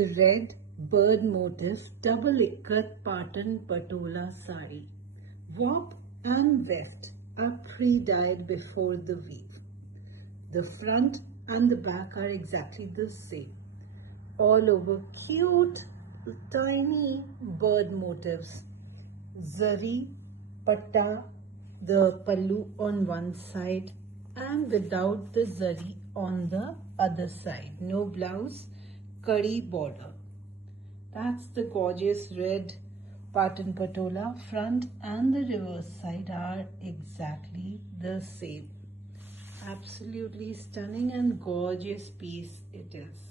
the red bird motif double ikat patan patola saree. Warp and weft are pre-dyed before the weave. The front and the back are exactly the same. All over cute tiny bird motifs. Zari, patta, the pallu on one side and without the zari on the other side. No blouse, curry border. That's the gorgeous red patan patola. Front and the reverse side are exactly the same. Absolutely stunning and gorgeous piece it is.